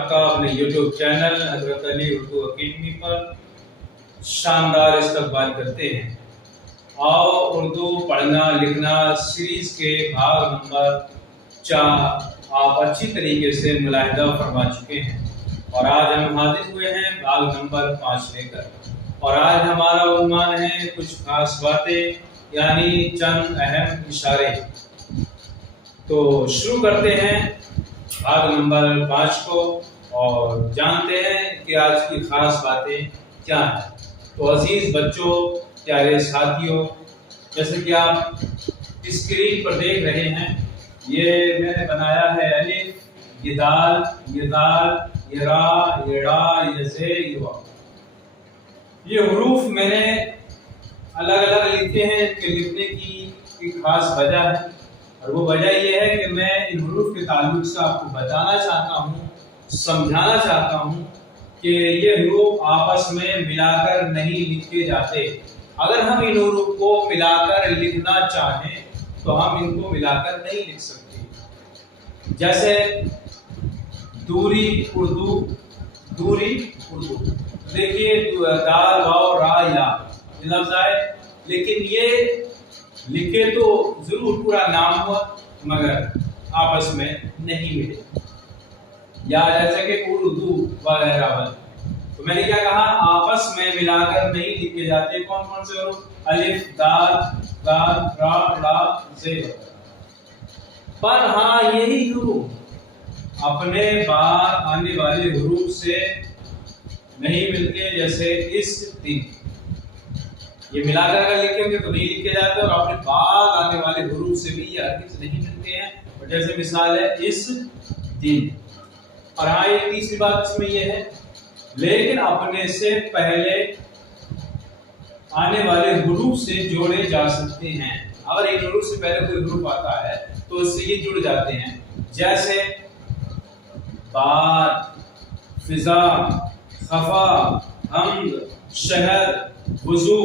آپ کا اپنے یوٹیوب چینل حضرت علی اردو اکیڈمی پر شاندار استقبال کرتے ہیں۔ آؤ اردو پڑھنا لکھنا سیریز کے بھاگ نمبر 4 آپ اچھی طریقے سے ملاحظہ فرما چکے ہیں، اور آج ہم حاضر ہوئے ہیں بھاگ نمبر 5 لے کر، اور آج ہمارا عنوان ہے کچھ خاص باتیں، یعنی چند اہم اشارے۔ تو شروع کرتے ہیں بھاگ نمبر 5 کو اور جانتے ہیں کہ آج کی خاص باتیں کیا ہیں۔ تو عزیز بچوں، پیارے ساتھیوں، جیسے کہ آپ اسکرین پر دیکھ رہے ہیں، یہ میں نے بنایا ہے الف، یہ دال، یہ دال، یہ را، یہ ڑا، یہ زے، یہ واو۔ یہ حروف میں نے الگ الگ لکھے ہیں۔ ان کے لکھنے کی ایک خاص وجہ ہے، اور وہ وجہ یہ ہے کہ میں ان حروف کے تعلق سے آپ کو بتانا چاہتا ہوں، سمجھانا چاہتا ہوں کہ یہ حروف آپس میں ملا کر نہیں لکھے جاتے۔ اگر ہم ان حروف کو ملا کر لکھنا چاہیں تو ہم ان کو ملا کر نہیں لکھ سکتے۔ جیسے دوری اردو، دوری اردو، دیکھیے دال واو را یا یہ لفظ آئے، لیکن یہ لکھے تو ضرور پورا نام ہوا مگر آپس میں نہیں ملے۔ یا جیسے کہ اردو وغیرہ تو میں نے کیا کہا، آپس میں ملا کر نہیں لکھے جاتے۔ کون کون سے حروف؟ الف، دال، دال، را، ڑا، زے۔ پر ہاں یہی حروف اپنے بعد آنے والے حروف سے نہیں ملتے، جیسے اس دن۔ یہ ملا کر اگر لکھیں گے تو نہیں لکھے جاتے، اور اپنے بعد آنے والے حروف سے بھی یہ ہرگز نہیں ملتے ہیں۔ اور جیسے مثال ہے اس دن۔ اور ہاں ایک تیسری بات اس میں یہ ہے، لیکن اپنے سے پہلے آنے والے حروف سے جوڑے جا سکتے ہیں۔ اگر ایک حروف سے پہلے کوئی حروف آتا ہے تو اس سے یہ جڑ جاتے ہیں، جیسے بات، فضا، خفا، حمد، شہر، وضو۔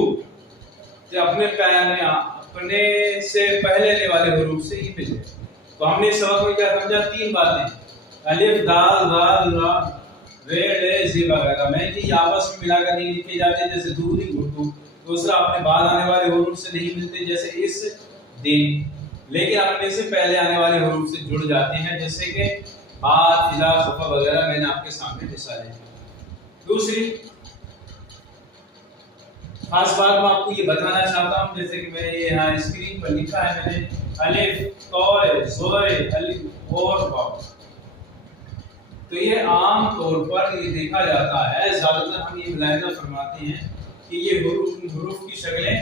اپنے سے پہلے آنے والے حروف سے ہی ملے۔ تو ہم نے اس سبق میں کیا سمجھا؟ 3 باتیں، الف، دال، زال، را، رے، ڑے، زے وغیرہ میں کہ یہ آپس میں ملا کر نہیں لکھے جاتے، جیسے دوری اردو۔ دوسرا، اپنے بعد آنے والے حروف سے نہیں ملتے، جیسے اس دن، لیکن اپنے سے پہلے آنے والے حروف سے جڑ جاتے ہیں، جیسے کہ بات، فضا، خفا وغیرہ۔ میں نے آپ کے سامنے مثالیں۔ دوسری خاص بات میں آپ کو یہ بتانا چاہتا ہوں، جیسے کہ میں نے یہاں اسکرین پر لکھا ہے، میں نے الف، توئے، زوئے، الف اور واو۔ تو یہ عام طور پر یہ دیکھا جاتا ہے، زیادہ تر ہم یہ ملاحظہ فرماتے ہیں کہ یہ حروف کی شکلیں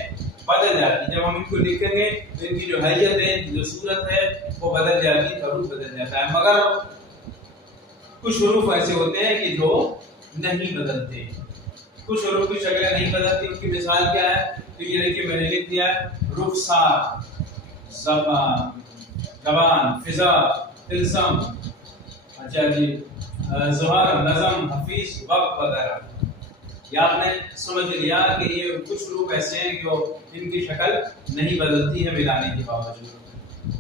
بدل جاتی ہیں۔ جب ہم ان کو لکھیں گے تو ان کی جو حیت ہے، ان کی جو صورت ہے وہ بدل جاتی ہے، حروف بدل جاتا ہے۔ مگر کچھ حروف ایسے ہوتے ہیں کہ جو نہیں بدلتے، کچھ حروف کی شکلیں نہیں بدلتی۔ ان کی مثال کیا ہے؟ تو یہ دیکھیے میں نے لکھ دیا ہے، رخسار، زبان، فضا، تلسم، اچھا جی، ظہر، نظم، حفیظ، وقت وغیرہ۔ یہ آپ نے سمجھ لیا کہ یہ کچھ حروف ایسے ہیں جو ان کی شکل نہیں بدلتی ہے ملانے کے باوجود۔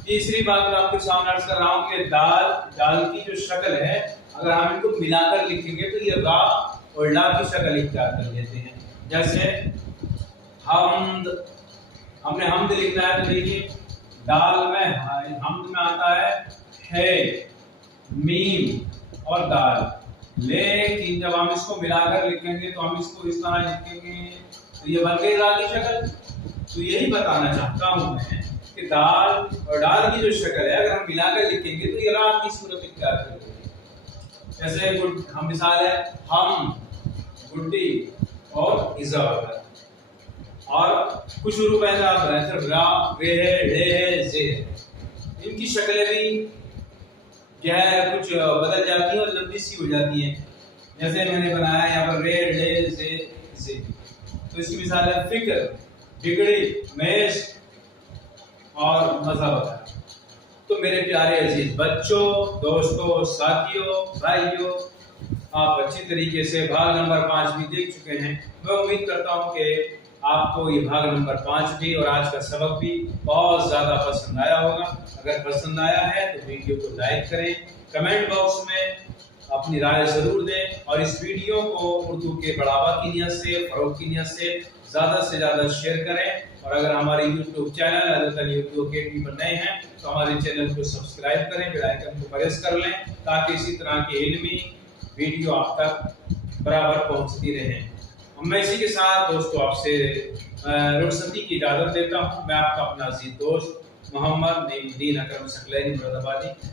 تیسری بات میں آپ کے سامنے عرض کر رہا ہوں کہ دال کی جو شکل ہے، اگر ہم ان کو ملا کر لکھیں گے تو یہ را اور لا کی شکل اختیار کر لیتے ہیں۔ جیسے حمد، ہم نے حمد لکھنا ہے تو دیکھیے دال میں حمد میں آتا ہے میم اور دال، لیکن جب ہم اس کو ملا کر لکھیں گے تو ہم اس کو اس طرح لکھیں گے تو یہ بن گئی دال کی شکل۔ تو یہی بتانا چاہتا ہوں میں کہ دال اور ڈال کی جو شکل ہے، اگر ہم ملا کر لکھیں گے تو یہ را کی صورت اختیار کرے گی۔ جیسے ہم مثال ہے ہم، گڈی اور ایزا وغیرہ۔ اور کچھ حروف ایسے آپ رہتے را، رے، ڑے، زے، ان کی شکلیں بھی کیا ہے کچھ بدل جاتی ہیں اور لمبی سی ہو جاتی ہیں۔ جیسے میں نے بنایا یہاں پر رے، ڑے، زے، زے۔ تو اس کی مثال ہے فکر، بگڑی، میز اور مزہ وغیرہ۔ تو میرے پیارے عزیز بچوں، دوستوں، ساتھیوں، بھائیوں، آپ اچھی طریقے سے بھاگ نمبر 5 بھی دیکھ چکے ہیں۔ میں امید کرتا ہوں کہ آپ کو یہ بھاگ نمبر 5 بھی اور آج کا سبق بھی بہت زیادہ پسند آیا ہوگا۔ اگر پسند آیا ہے تو ویڈیو کو لائک کریں، کمنٹ باکس میں اپنی رائے ضرور دیں اور اس ویڈیو کو اردو کے بڑھاوا کی نیت سے، فروغ کی نیت سے زیادہ شیئر کریں۔ اور اگر ہمارے یوٹیوب چینل حضرت علی اردو اکیڈمی پر نئے ہیں تو ہمارے چینل کو سبسکرائب کریں، بیل آئیکن کو پریس کر لیں تاکہ اسی طرح کی علمی ویڈیو آپ تک برابر پہنچتی رہیں۔ میں اسی کے ساتھ دوستو آپ سے رخصتی کی اجازت دیتا ہوں۔ میں آپ کا اپنا عزیز دوست محمد نعیم الدین اکرم ثقلینی مراد آبادی